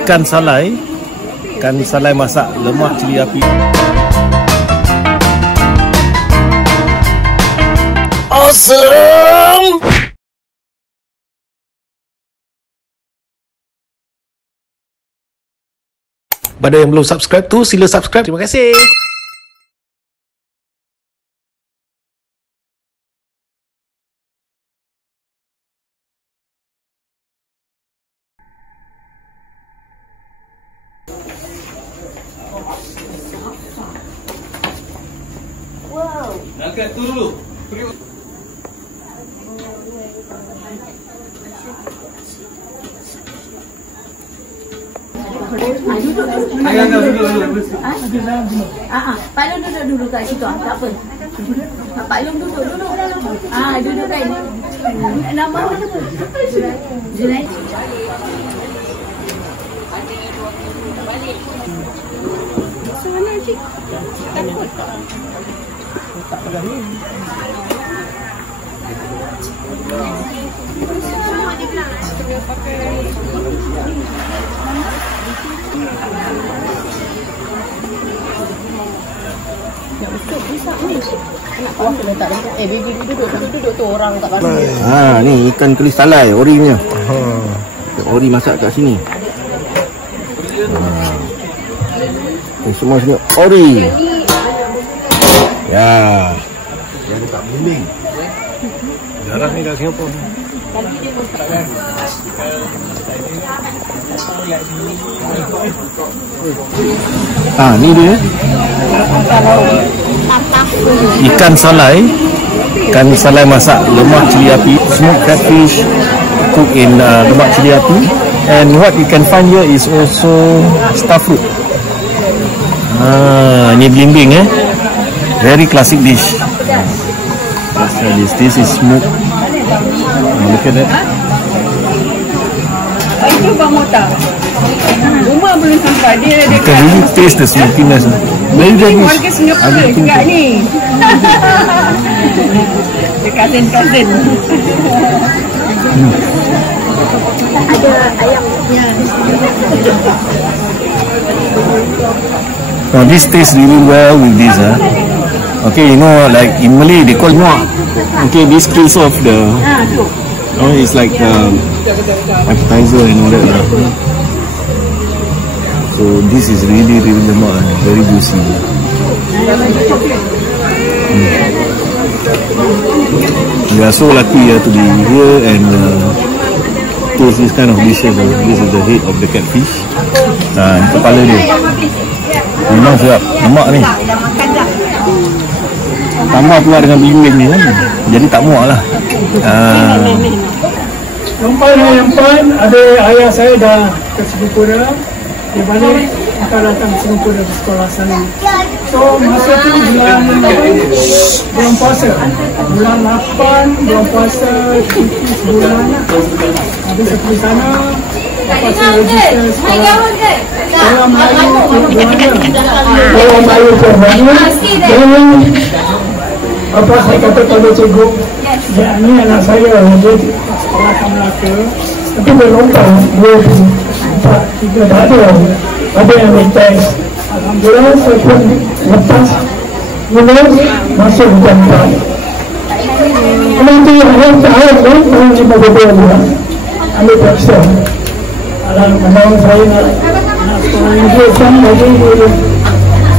ikan salai masak lemak cili api. Awesome! Pada yang belum subscribe tu, sila subscribe. Terima kasih. Wow. Angkat tu dulu. Pergi. Ayah dah duduk dulu. Pak Long duduk dulu kat situ. Tak apa. Pak Long duduk dulu. Duduk kat ni. Nama apa? Julai. Sana cik. Takut. Tak pegang ni. Nak betul pisang ni. Anak kuah kena tak ada. Baby duduk tu orang tak pandai. Ni ikan kelis salai ori punya. Ori masak kat sini. Ni semua sini ori. Ya. Yang tak belimbing. Jarang ni kat Singapura. Ni dia. Ikan salai masak lemak cili api, smoked catfish cooked in lemak cili api. And what you can find here is also starfruit. Ni belimbing very classic dish. Let's try this. This is smoked. Look at that. Itu Bang Mota. Rumah belum sampai. Dia You can really taste the smokiness. Very bagus. Warga Singapura juga ni. Dia cousin. Ada ayam. Now this tastes really well with this. Okay, you know, like in Malay they call muak. Okay, this kills off the. It's like appetizer and all that. So this is really lemak, very juicy. We are so lucky to be here and taste this kind of dishes. This is the head of the catfish. Kepala dia. Memang sedap, lemak ni. Tambah pula dengan belimbing ni kan, jadi tak muak lah. Yang ada ayah saya dah ke Singapura. Dia balik akan datang ke Singapura ke sekolah sana. So masa tu bulan puasa. Bulan 8 bulan puasa sebulan. Habis saya pergi sana. Lepas saya register sekolah. Saya Melayu ke mana. Apa saya kata pada cikgu, ni anak saya dia sekolah Melaka, tapi dia lompat 2, 3 tak ada yang test. Alhamdulillah saya pun lepas lulus masuk bukan 4. Nanti tahun tahun 52 juga ambil periksa. Alhamdulillah saya nak sekolah English kan, jadi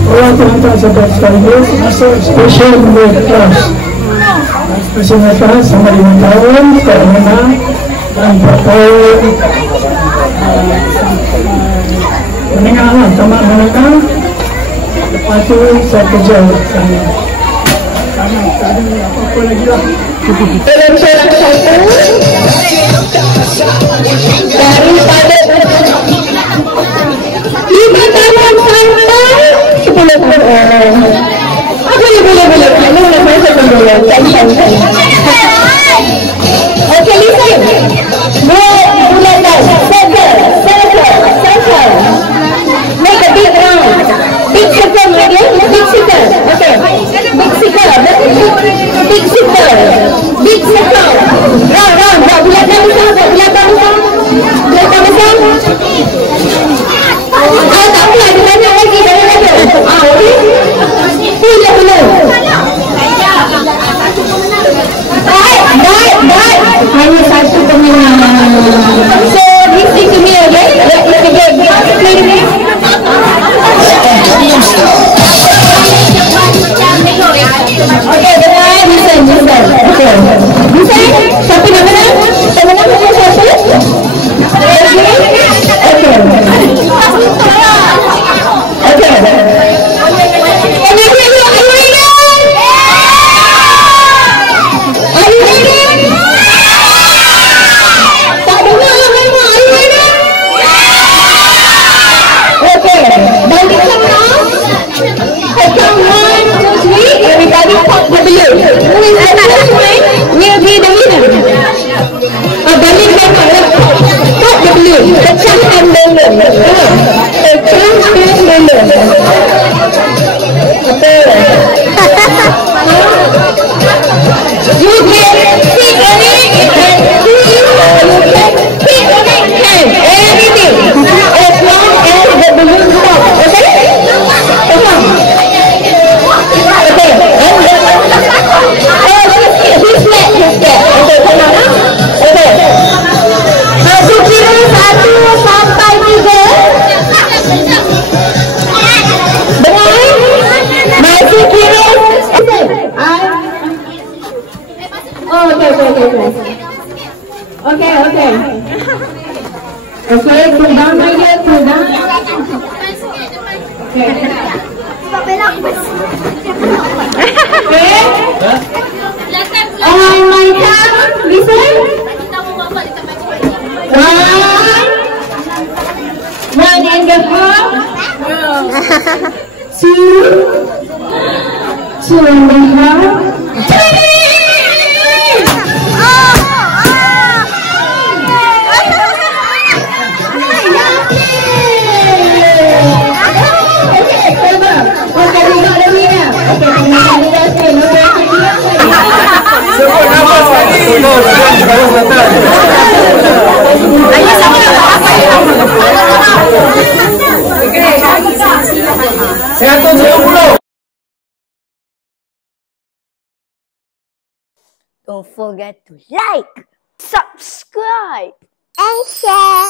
orang tu hantar sampai sekolah English masuk special class. Special class sama 5 tahun, sekolah menang dan 4 tahun menengah lah, tamat menengah. Lepas tu saya kerja sana. Tak ada apa-apa lagi lah. Dalam salah satu daripada 5 tahun sampai 10 tahun. Boleh. Kalau masa boleh. Okay, listen. Bulan circle. Make a big round. Big circle, okay? Big circle. Okay. Big circle. Round. Bulan besar. So listen to me, okay? Let me begin. Play the game. Okay, dengar, listen. Okay. Listen, siapa nak menang? Pemenang siapa? Okay. Can you hear me? Are you ready? Are you ready? Tak dengar memang. Are you ready? Okay. Dan kita menang. Count 1, 2, 3. Everybody pop the balloon. Who is the first one will be the winner. Balloon memang. Pop the balloon. Pecahkan balloon. Pecahkan balloon. You can pick any and do you can pick any and anything as long as the balloon pops. Okay? Come. Okay. He's scared. Okay, come on. Okay. Aku kira 1 sampai 3. Dengar? Masih kira. Oh, okay. Okay, cool down, my dear, cool down. Okay. On my count, listen. 1 and the 4. 2 and the 4. 3. Don't forget to like, subscribe, and share.